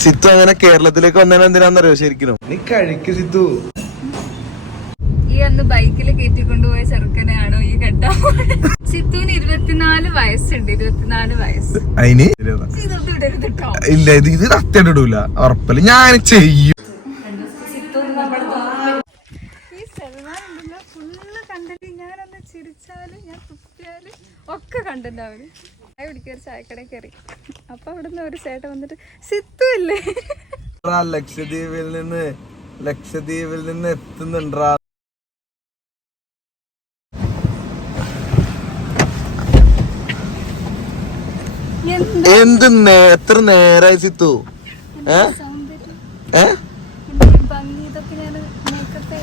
സിത്തു അങ്ങനെ കേരളത്തിലേക്ക് വന്നതിന് എന്തിനാന്നറിയോ ശരിക്കും നീ കഴിക്ക് സിത്തു. ഈ അന്ന് ബൈക്കിൽ കയറ്റിക്കൊണ്ടുപോയ ചെറുക്കനെയാണോ ഈ ഘട്ടം സിത്തുവിന് ഇരുപത്തിനാല് വയസ്സുണ്ട് ഇരുപത്തിനാല് വയസ്സ്. അതിന് ഇല്ല ഇത് ഇത് അത്യടൂല ഉറപ്പല്ല. ഞാൻ ചെയ്യും. ഫുള്ള് കണ്ടിട്ട് ഞാനൊന്ന് ചിരിച്ചാൽ ഞാൻ തുപ്പിയാൽ ഒക്കെ കണ്ടിട്ടുണ്ടാവും. അവർ ചായ കുടിക്കുക ഒരു ചായക്കടയിൽ കയറി. അപ്പൊ അവിടുന്ന് ഒരു ചേട്ടൻ വന്നിട്ട് സിത്തു അല്ലേ? ലക്ഷദ്വീപിൽ നിന്ന് ലക്ഷദ്വീപിൽ നിന്ന് എത്തുന്നുണ്ടാ? എന്ത്? എത്ര നേരായി സിത്തു?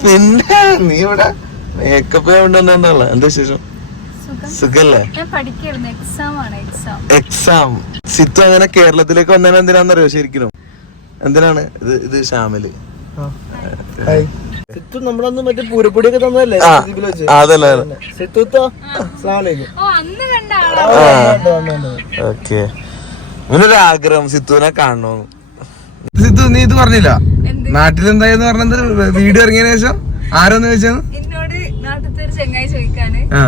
പിന്നെ നീ ഇവിടെ മേക്കപ്പ് കൊണ്ടുവന്നല്ലോ എന്താ വിശേഷം? സുഖല്ലേ? എക്സാം ആണ് എക്സാം എക്സാം സിത്തു അങ്ങനെ കേരളത്തിലേക്ക് വന്നതിന് എന്തിനാന്നറിയോ ശരിക്കും എന്തിനാണ്? ഇത് ഇത് ഷാമിൽ സിത്തു നമ്മളന്ന് മറ്റേ പൂരപ്പൊടിയൊക്കെ തന്നതല്ലേ. അതല്ല സിത്തുത്തോ ഓക്കെ. ഇവനൊരു ആഗ്രഹം സിത്തുവിനെ കാണണോന്ന്. സിത്തു നീ ഇത് പറഞ്ഞില്ല? നാട്ടിലെന്തായെന്ന് പറഞ്ഞത്? വീട് ഇറങ്ങിയതിനു ശേഷം? ആരോന്ന് ചോദിച്ചത്? എന്നോട് നാട്ടിലത്തെ ഒരു ചെങ്ങായി ചോദിക്കാന്. ആ.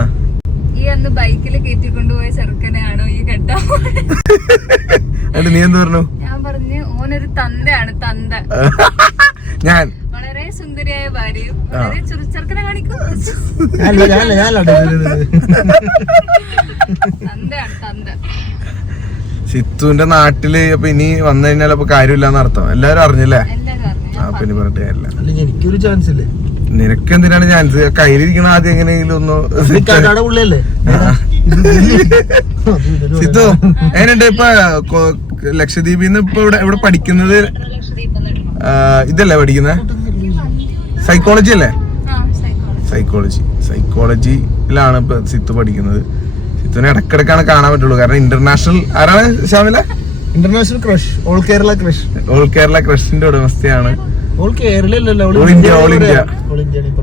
ഈ അന്ന് ബൈക്കിൽ കയറ്റിക്കൊണ്ടുപോയ ചെറുക്കനെയാണോ ഈ എന്നിട്ട് നീ എന്ത് പറഞ്ഞു? ഞാൻ പറഞ്ഞു ഓനൊരു തന്തയാണ് തന്ത. ഞാൻ. വളരെ സുന്ദരിയായ ഭാര്യയും വളരെ ചെറുച്ചെറുക്കനെ കാണിക്കൂ. തന്തയാണ് തന്ത. സിത്തുവിന്റെ നാട്ടിൽ അപ്പൊ ഇനി വന്നു കഴിഞ്ഞാൽ അപ്പൊ കാര്യമില്ലാന്ന് അർത്ഥം. എല്ലാരും അറിഞ്ഞില്ലേ? ആ പിന്നെ പറഞ്ഞിട്ട് എനിക്കൊരു ചാൻസ് ഇല്ലേ? നിനക്ക് എന്തിനാണ് ചാൻസ് കയ്യിലിരിക്കണ ആദ്യം എങ്ങനെയെങ്കിലും ഒന്ന് സിത്തു എങ്ങനെയുണ്ട് ഇപ്പൊ ലക്ഷദ്വീപിൽ നിന്ന് ഇപ്പൊ ഇവിടെ ഇവിടെ പഠിക്കുന്നത്? ഇതല്ലേ പഠിക്കുന്നത്? സൈക്കോളജി അല്ലേ? ആ സൈക്കോളജി സൈക്കോളജി സൈക്കോളജിയിലാണ് ഇപ്പൊ സിത്തു പഠിക്കുന്നത്. സിത്തുവിനെ ഇടക്കിടക്കാണ് കാണാൻ പറ്റുള്ളൂ. കാരണം ഇന്റർനാഷണൽ ആരാണ് Shyamila? International crush all Kerala crush all Kerala ക്രഷിന്റെ ഉടമസ്ഥയാണ്.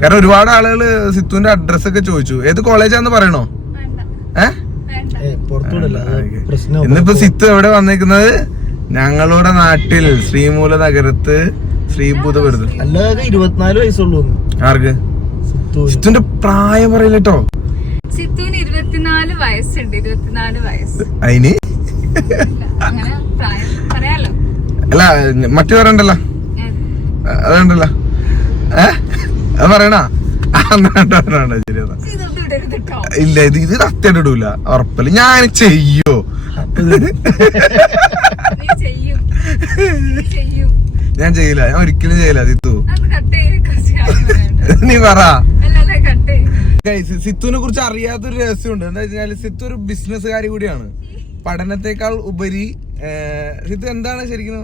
കാരണം ഒരുപാട് ആളുകൾ സിത്തുവിന്റെ അഡ്രസ് ഒക്കെ ചോദിച്ചു. ഏത് കോളേജാന്ന് പറയണോ? ഏഹ് ഇന്നിപ്പോ സിത്ത് എവിടെ വന്നിരിക്കുന്നത് ഞങ്ങളുടെ നാട്ടിൽ ശ്രീമൂല നഗരത്ത് ശ്രീഭൂതപുരത്ത്. അല്ലാതെ ഇരുപത്തിനാല് വയസ്സുള്ളൂ ആർക്ക്? സിത്തു. സിത്തുവിന്റെ പ്രായം പറയില്ല കേട്ടോ സിത്തുവിന് ഇരുപത്തിനാല് വയസ്സുണ്ട് ഇരുപത്തിനാല് വയസ്സ്. അതിന് അങ്ങനെ പ്രായം പറയാലോ. അല്ല മറ്റു പറയണ്ടല്ലോ? അതുണ്ടല്ലോ ഇല്ല ഇത് ഇത് അത്യടൂല ഉറപ്പല്ല. ഞാൻ ചെയ്യോ? ഞാൻ ചെയ്യില്ല. ഞാൻ ഒരിക്കലും ചെയ്യില്ല സിത്തു. നീ പറ. സിത്തുവിനെ കുറിച്ച് അറിയാത്തൊരു രഹസ്യമുണ്ട്. എന്താ വെച്ചാൽ സിത്തു ഒരു ബിസിനസ്സുകാരി കൂടിയാണ്. പഠനത്തെക്കാൾ ഉപരി സിത്തു എന്താണ് ശരിക്കും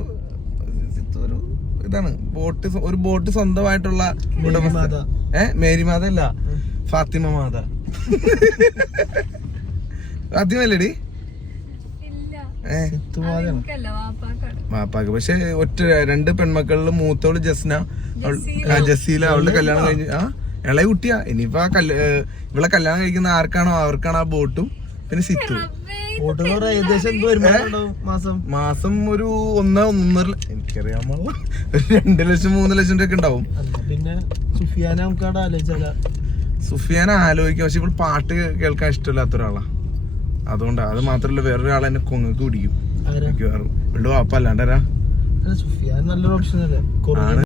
ഇതാണ്. ബോട്ട് ഒരു ബോട്ട് സ്വന്തമായിട്ടുള്ള ഉടമസ്ഥ മാത. ഏ? മേരിമാത അല്ല ഫാത്തിമ മാത. ഫാത്തിമല്ലേടി മാപ്പാക്ക് പക്ഷെ ഒറ്റ രണ്ട് പെൺമക്കളിൽ മൂത്തോൾ ജസ്ന. ജസീല. അവളുടെ കല്യാണം കഴിഞ്ഞ് ആ ഇളയ കുട്ടിയാ. ഇനിയിപ്പോ ഇവളെ കല്യാണം കഴിക്കുന്ന ആർക്കാണോ അവർക്കാണോ ആ ബോട്ടും? പിന്നെ സിത്തു റബ്ബേ, ഓട്ടോ ഏകദേശം എന്ത് വരുമാനം മാസം? മാസം ഒരു ഒന്ന് ഒന്നര എനിക്കറിയാൻ രണ്ട് ലക്ഷം മൂന്ന് ലക്ഷം രൂപ ഉണ്ടാവും. പിന്നെ സുഫിയാനെ നമുക്ക് അവിടെ ആലോചിച്ചാല? സുഫിയാൻ ആലോചിക്കാം. പക്ഷെ ഇപ്പോൾ പാട്ട് കേൾക്കാൻ ഇഷ്ടമില്ലാത്ത ഒരാളാ. അതുകൊണ്ട് അത് മാത്രല്ല വേറൊരാളെ എന്നെ കൊങ്ങക്ക് പിടിക്കും മിക്കവാറും. ഇവിടെ വാപ്പ അല്ലാണ്ടരാ സുഫിയാൻ നല്ലൊരു ഓപ്ഷൻ അല്ലേ? ആണ്.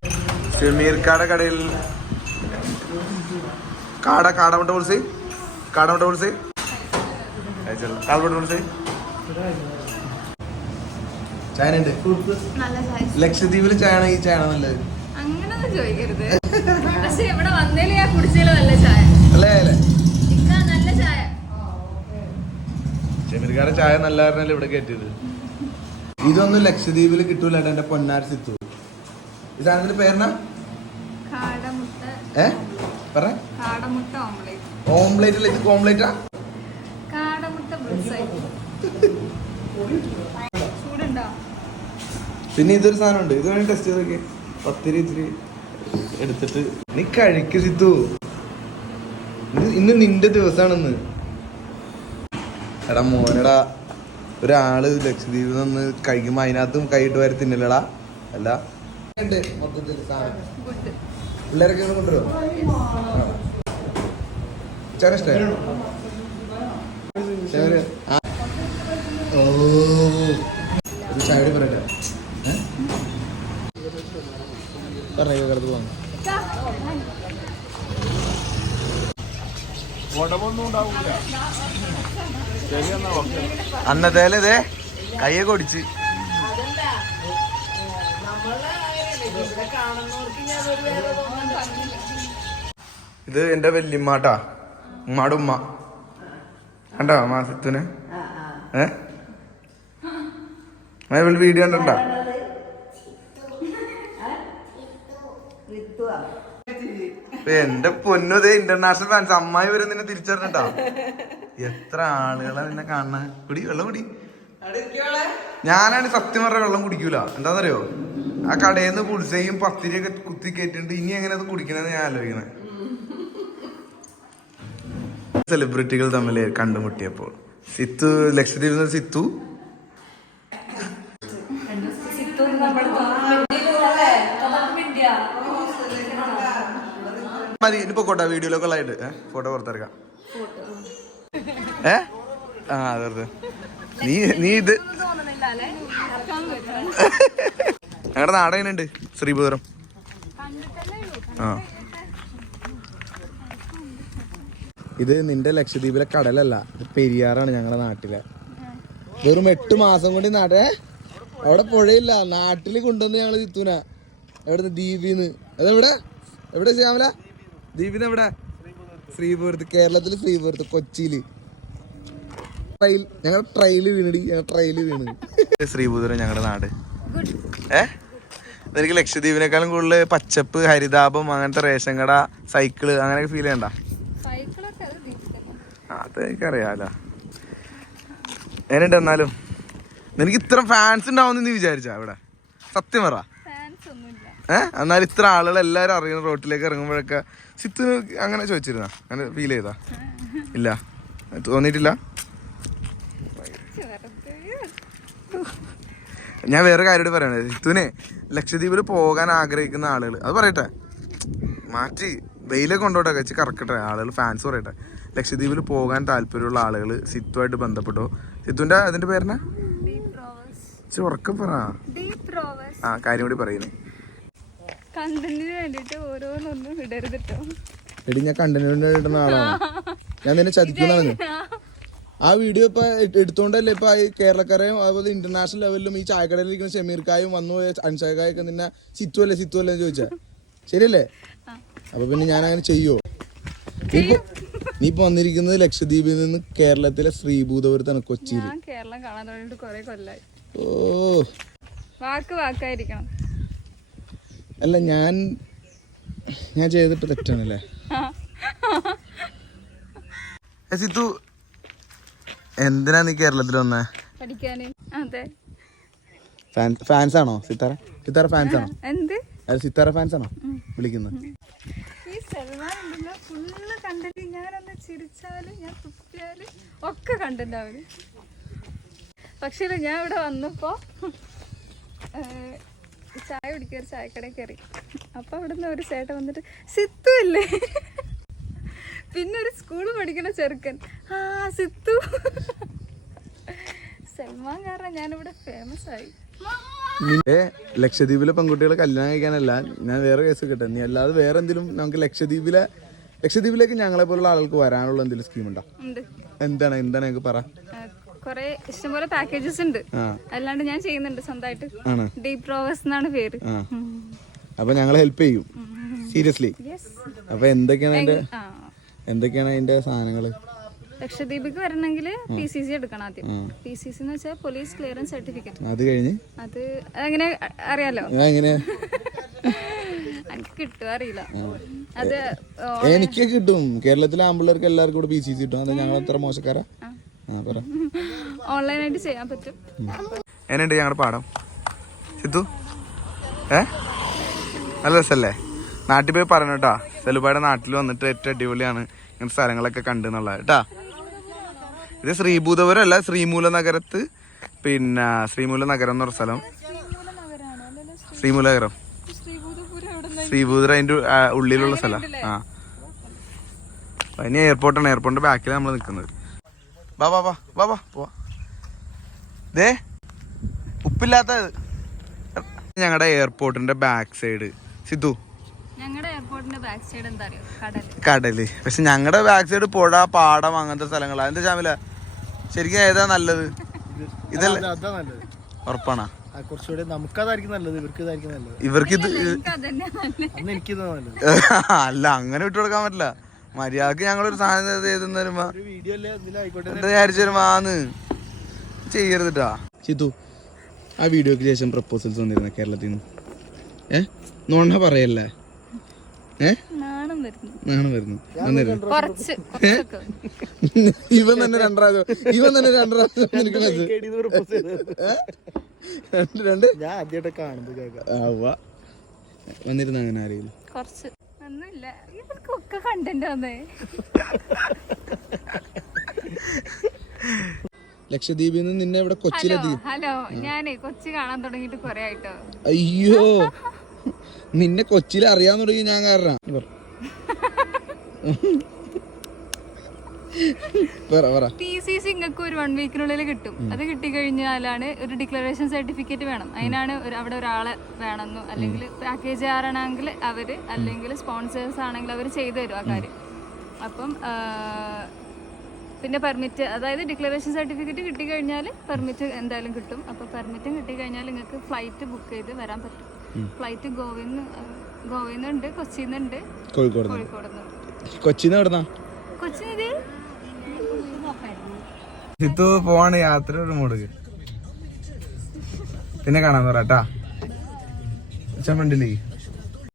കാട കടയിൽ കാട കാടമുട്ട പൊളിച്ച് കാടമുട്ട പൊളിച്ച് ചായ ഉണ്ട് ലക്ഷദ്വീപിൽ ചായ. ഈ ചായ നല്ലത്? അങ്ങനൊന്നും ചോദിക്കരുത്. പക്ഷെ ഇവിടെ വന്നേൽ ഞാൻ കുടിച്ചതിൽ നല്ല ചായ. അല്ലേ അല്ലേ? നല്ല ചായ. ചായ നല്ല കാരണല്ലേ ഇവിടെ കയറ്റിയത്? ഇതൊന്നും ലക്ഷദ്വീപിൽ കിട്ടൂല കേട്ടോ എന്റെ പൊന്നാർ സിത്തു. ഈ സാധനത്തിന്റെ പേരെന്നാ? ഏ? പറ. ഓംലേറ്റ്. ഓംലേറ്റ് അല്ല ഇത് ഓംലേറ്റാ കാടമുട്ട ബുൾസൈ ചൂടുണ്ടോ പിന്നെ ഇതൊരു സാധനം ഉണ്ട് ഇത് വേണേ ടെസ്റ്റ് ചെയ്ത് നോക്കിയേ. പത്തിരി ഇത്തിരി എടുത്തിട്ട്. നീ കഴിക്ക് സിത്തു ഇന്ന് നിന്റെ ദിവസമാണെന്ന് എടാ മോനടാ. ഒരാൾ ലക്ഷദ്വീപിൽ നിന്ന് കഴിക്കുമ്പോ അതിനകത്തും കൈയിട്ട് വരെ തിന്നില്ലടാ അല്ല. മൊത്തത്തിൽ പിള്ളേരൊക്കെ കൊണ്ടുവരുമോ ഇഷ്ടമായോ ആ. ഒരു കൊടിച്ച് കൂടി പറയട്ടെ ഏ? പറയൂ കിടത്ത് പോകാം അന്നത്തേൽ ഇതേ എന്റെ വല്യമ്മാട്ടാ. ഉമ്മാടുമ്മ കണ്ടോ മാസത്തിന് ഏ? ഇവൾ വീഡിയോ കണ്ടോ ഇപ്പൊ എന്റെ പൊന്നുതേ ഇന്റർനാഷണൽ ഫാൻസ് അമ്മായി വരെ നിന്നെ തിരിച്ചറിഞ്ഞിട്ടോ? എത്ര ആളുകളാ നിന്നെ കാണുന്നത് കുടി വെള്ളം കുടി. ഞാനാണ് സത്യം പറഞ്ഞ വെള്ളം കുടിക്കൂല. എന്താന്നറിയോ? ആ കടയിൽ നിന്ന് പുളിസയും പത്തിരിയൊക്കെ കുത്തി കയറ്റിണ്ട് ഇനി എങ്ങനെ അത് കുടിക്കണെന്ന് ഞാൻ ആലോചിക്കണേ. സെലിബ്രിറ്റികൾ തമ്മിൽ കണ്ടുമുട്ടിയപ്പോൾ. സിത്തു ലക്ഷദ്വീപിൽ നിന്ന് സിത്തു മതി ഇനി പൊക്കോട്ടെ വീഡിയോയിലൊക്കെ ഉള്ളതായിട്ട്. ഫോട്ടോ പുറത്തിറക്കാം. ഏ? ആ അതെ നീ നീ ഇത്. ഞങ്ങളുടെ നാട് എങ്ങനെയുണ്ട്? ശ്രീപുരം. ആ. ഇത് നിന്റെ ലക്ഷദ്വീപിലെ കടലല്ല പെരിയാറാണ് ഞങ്ങളുടെ നാട്ടിലെ. വെറും എട്ട് മാസം കൊണ്ട് നാട്ടെ അവിടെ പുഴയില്ല നാട്ടിൽ കൊണ്ടുവന്ന് ഞങ്ങൾ തിത്തൂന. എവിടെ ദ്വീപിന്ന്. അതെവിടെ? എവിടെ ശ്യാമല? ദ്വീപിന്ന് എവിടെ ശ്രീപുരത്ത് കേരളത്തിൽ ശ്രീപുരത്ത് കൊച്ചിയിൽ. ട്രെയിൽ ഞങ്ങൾ ട്രെയിൽ വീണടി ഞങ്ങൾ ട്രെയിൽ വീണ്. ശ്രീപുരം ഞങ്ങളുടെ നാട്. ഗുഡ്. ഏ? എനിക്ക് ലക്ഷദ്വീപിനേക്കാളും കൂടുതൽ പച്ചപ്പ് ഹരിതാപം അങ്ങനത്തെ റേഷൻ കട സൈക്കിൾ അങ്ങനെയൊക്കെ ഫീൽ ചെയ്യണ്ട? സൈക്കിളൊക്കെ അത് എനിക്കറിയാലോ. എങ്ങനെയുണ്ട് എന്നാലും? നിനക്ക് ഇത്ര ഫാൻസ് ഉണ്ടാവുമെന്ന് നീ വിചാരിച്ചാ ഇവിടെ സത്യം പറ. ഏഹ് എന്നാൽ ഇത്ര ആളുകൾ എല്ലാവരും അറിയുന്ന റോട്ടിലേക്ക് ഇറങ്ങുമ്പോഴൊക്കെ സിത്തു അങ്ങനെ ചോദിച്ചിരുന്ന? അങ്ങനെ ഫീൽ ചെയ്താ? ഇല്ല. തോന്നിയിട്ടില്ല? ഞാൻ വേറെ കാര്യമായിട്ട് പറയണേ. സിത്തുവിനെ ലക്ഷദ്വീപിൽ പോകാൻ ആഗ്രഹിക്കുന്ന ആളുകൾ. അത് പറയട്ടെ. മാറ്റി വെയിലൊക്കെ കൊണ്ടോട്ടെ വെച്ച് കറക്കട്ടെ. ആളുകൾ ഫാൻസ് പറയട്ടെ. ലക്ഷദ്വീപിൽ പോകാൻ താല്പര്യമുള്ള ആളുകൾ സിത്തുമായിട്ട് ബന്ധപ്പെട്ടോ? സിത്തുവിന്റെ അതിന്റെ പേരെന്നാ? ഉറക്കം പറ. ആ കാര്യം കൂടി പറയുന്നേ കണ്ടന്റിന് വേണ്ടിട്ട് ഓരോന്നൊന്നും വിടരുതിട്ടോ എടി ഞാൻ കണ്ടന്റ് ഇടുന്ന ആളാണ് ഞാൻ നിന്നെ ചതിക്കുന്നതാണ് ആ വീഡിയോ ഇപ്പൊ എട്- എടുത്തോണ്ടല്ലേ ഇപ്പൊ ഈ കേരളക്കരയും അതുപോലെ ഇന്റർനാഷണൽ ലെവലിലും ഈ ചായക്കടയിൽ ഇരിക്കുന്ന ഷമീർക്കായും വന്നു പോയ അൻഷാക്കായൊക്കെ നിന്നെ സിത്തു അല്ലേ സിത്തു അല്ലേ ചോദിച്ചാ. ശരിയല്ലേ? അപ്പൊ പിന്നെ ഞാൻ അങ്ങനെ ചെയ്യോ. നീ ഇപ്പൊ- വന്നിരിക്കുന്നത് ലക്ഷദ്വീപിൽ നിന്ന് കേരളത്തിലെ ശ്രീഭൂതപുരത്താണ് കൊച്ചിയിൽ. കേരളം കാണാൻ തുടങ്ങിയിട്ട് കുറെ കൊല്ലായി. ഓ. വാക്ക് വാക്കായിരിക്കണം. അല്ല ഞാൻ ഞാൻ ചെയ്തിട്ട് തെറ്റാണല്ലേ? സിത്തു എന്തിനാ നീ കേരളത്തിൽ വന്നേ? പഠിക്കാന്. അതെ. ഫാൻസ് ആണോ സിത്താര? സിത്താര ഫാൻസ് ആണോ എന്ത്? അത് സിത്താര ഫാൻസ് ആണോ വിളിക്കുന്നത്? ഒക്കെ പക്ഷേ ഞാൻ ഇവിടെ വന്നപ്പോ ചായ കുടിക്കാൻ ഒരു ചായക്കടയിൽ കയറി. അപ്പൊ നിന്ന് ഒരു ചേട്ടൻ വന്നിട്ട് സിത്തു അല്ലേ? പിന്നെ ഒരു സ്കൂളിൽ പഠിക്കുന്ന ചെറുക്കൻ ആ സിത്തു. സൽമാൻ കാരണം ഞാനിവിടെ ഫേമസ് ആയി. നിന്റെ ലക്ഷദ്വീപിലെ പെൺകുട്ടികളെ കല്യാണം കഴിക്കാനല്ല ഞാൻ വേറെ കേസ് കിട്ടെ നീ അല്ലാതെ വേറെ എന്തെങ്കിലും നമുക്ക് ലക്ഷദ്വീപിലെ ലക്ഷദ്വീപിലേക്ക് ഞങ്ങളെ പോലുള്ള ആളുകൾക്ക് വരാനുള്ള എന്തെങ്കിലും സ്കീം ഉണ്ട്? എന്താണ് എന്താണ് ഞങ്ങൾക്ക് പറ. കുറെ ഇഷ്ടംപോലെ പാക്കേജസ് ഉണ്ട്. അല്ലാണ്ട് ഞാൻ ചെയ്യുന്നുണ്ട് സ്വന്തമായിട്ട്. ഡീപ് പ്രോവസ് എന്നാണ് പേര്. അപ്പൊ ഞങ്ങൾ ഹെൽപ്പ് ചെയ്യും. സീരിയസ്ലി യെസ് അപ്പൊ എന്തൊക്കെയാണ് അതിന്റെ എന്തൊക്കെയാണ് അതിന്റെ സാധനങ്ങൾ? ലക്ഷദ്വീപിക്ക് വരണമെങ്കിൽ പി സി സി എടുക്കണം ആദ്യം. പി സി സി എന്ന് വെച്ചാൽ പോലീസ് ക്ലിയറൻസ് സർട്ടിഫിക്കറ്റ് അത് കഴിഞ്ഞ്? അത് അങ്ങനെ അറിയാലോ? എനിക്ക് കിട്ടുമോ അറിയില്ല. അത് എനിക്ക് കിട്ടും. കേരളത്തിലെ ആമ്പിള്ളേർക്ക് എല്ലാവർക്കും കൂടെ പി സി സി കിട്ടും. അത് ഞങ്ങൾ അത്ര മോശക്കാരാ ഓൺലൈനായിട്ട് ചെയ്യാൻ പറ്റും. എന്നുണ്ട് ഞങ്ങളുടെ പാടം? സിത്തു ഏ? നല്ല രസല്ലേ? നാട്ടിൽ പോയി പറഞ്ഞു കേട്ടാ. സെലുബായുടെ നാട്ടിൽ വന്നിട്ട് ഏറ്റവും അടിപൊളിയാണ് ഇങ്ങനത്തെ സ്ഥലങ്ങളൊക്കെ കണ്ടെന്നുള്ളത് കേട്ടാ. ഇത് ശ്രീഭൂതപുരം അല്ല ശ്രീമൂല നഗരത്ത് പിന്നെ ശ്രീമൂല നഗരം എന്ന് പറഞ്ഞ സ്ഥലം. ശ്രീമൂലകരം ശ്രീഭൂതപുരം എവിടെ ശ്രീഭൂതര അതിന്റെ ആ, ഉള്ളിലുള്ള സ്ഥലം. ആ. അതിന് ഇനി എയർപോർട്ടാണ് എയർപോർട്ടിന്റെ ബാക്കിലാണ് നമ്മൾ നിൽക്കുന്നത് വാ വാ വാ വാ വാ പോവാ. ദേ ഉപ്പില്ലാത്തത് ഞങ്ങളുടെ എയർപോർട്ടിന്റെ ബാക്ക് സൈഡ് സിദ്ധു. ഞങ്ങളുടെ എയർപോർട്ടിന്റെ ബാക്ക് സൈഡ് എന്താ അറിയോ? കടൽ കടൽ. പക്ഷെ ഞങ്ങളുടെ ബാക്ക് സൈഡ് പുഴ പാടം അങ്ങനത്തെ സ്ഥലങ്ങളാ. എന്താ ചാമില ശരിക്കും ഏതാ നല്ലത്? ഇതല്ല ഉറപ്പാണാ? ആ, കുറച്ചുകൂടെ നമുക്കതായിരിക്കും നല്ലത് ഇവർക്ക് ഇതായിരിക്കും നല്ലത്. ഇവർക്ക് ഇത് അല്ല അങ്ങനെ വിട്ടു കൊടുക്കാൻ പറ്റില്ല. മര്യാദയ്ക്ക് ഞങ്ങളൊരു സാധനം എന്താ വിചാരിച്ചു വരുമാന്ന് ചെയ്യരുതിട്ടാ ചിത്തു ആ വീഡിയോക്ക് ശേഷം പ്രപ്പോസൽസ് വന്നിരുന്ന കേരളത്തിൽ നിന്ന്. ഏ? നോണ പറയല്ലേ? ഏ? നാണം വരുന്നു. നാണം വരുന്നു. വന്നിരുന്നു. കുറച്ച് ഇവൻ തന്നെ രണ്ടാഴ്ച ഇവൻ തന്നെ രണ്ടാഴ്ച? രണ്ട് രണ്ട് ഞാൻ ആദ്യമായിട്ട് കാണുന്നത് വന്നിരുന്ന അങ്ങനെ ആരെങ്കിലും? കുറച്ച്. ഒന്നുമില്ല ഇവർക്കൊക്കെ കണ്ടന്റ് വന്നേ ലക്ഷദ്വീപിൽ നിന്ന് നിന്നെ ഇവിടെ കൊച്ചിയിലെത്തി ഹലോ ഞാനേ കൊച്ചി കാണാൻ തുടങ്ങിയിട്ട് കൊറേ ആയിട്ടോ. അയ്യോ നിന്നെ കൊച്ചിയിൽ അറിയാൻ തുടങ്ങി ഞാൻ കാരണം. ടി സി സി നിങ്ങൾക്ക് ഒരു വൺ വീക്കിനുള്ളിൽ കിട്ടും. അത് കിട്ടിക്കഴിഞ്ഞാലാണ് ഒരു ഡിക്ലറേഷൻ സർട്ടിഫിക്കറ്റ് വേണം. അതിനാണ് അവിടെ ഒരാളെ വേണമെന്നു അല്ലെങ്കിൽ പാക്കേജ് ആരാണെങ്കിൽ അവർ അല്ലെങ്കിൽ സ്പോൺസേഴ്സ് ആണെങ്കിൽ അവർ ചെയ്തു തരും ആ കാര്യം. അപ്പം പിന്നെ പെർമിറ്റ് അതായത് ഡിക്ലറേഷൻ സർട്ടിഫിക്കറ്റ് കിട്ടിക്കഴിഞ്ഞാൽ പെർമിറ്റ് എന്തായാലും കിട്ടും. അപ്പോൾ പെർമിറ്റും കിട്ടിക്കഴിഞ്ഞാൽ നിങ്ങൾക്ക് ഫ്ലൈറ്റ് ബുക്ക് ചെയ്ത് വരാൻ പറ്റും. ഫ്ലൈറ്റ് ഗോവയിൽ നിന്ന് ഗോവയിൽ നിന്നുണ്ട് കൊച്ചിയിൽ നിന്നുണ്ട് കോഴിക്കോട് കോഴിക്കോട് കൊച്ചിയിൽ ഇത് സിത്തു പോവാണ് യാത്ര ഒരു മൂട് പിന്നെ കാണാൻ പറ കേട്ടാ ഫ്രണ്ടിലേക്ക്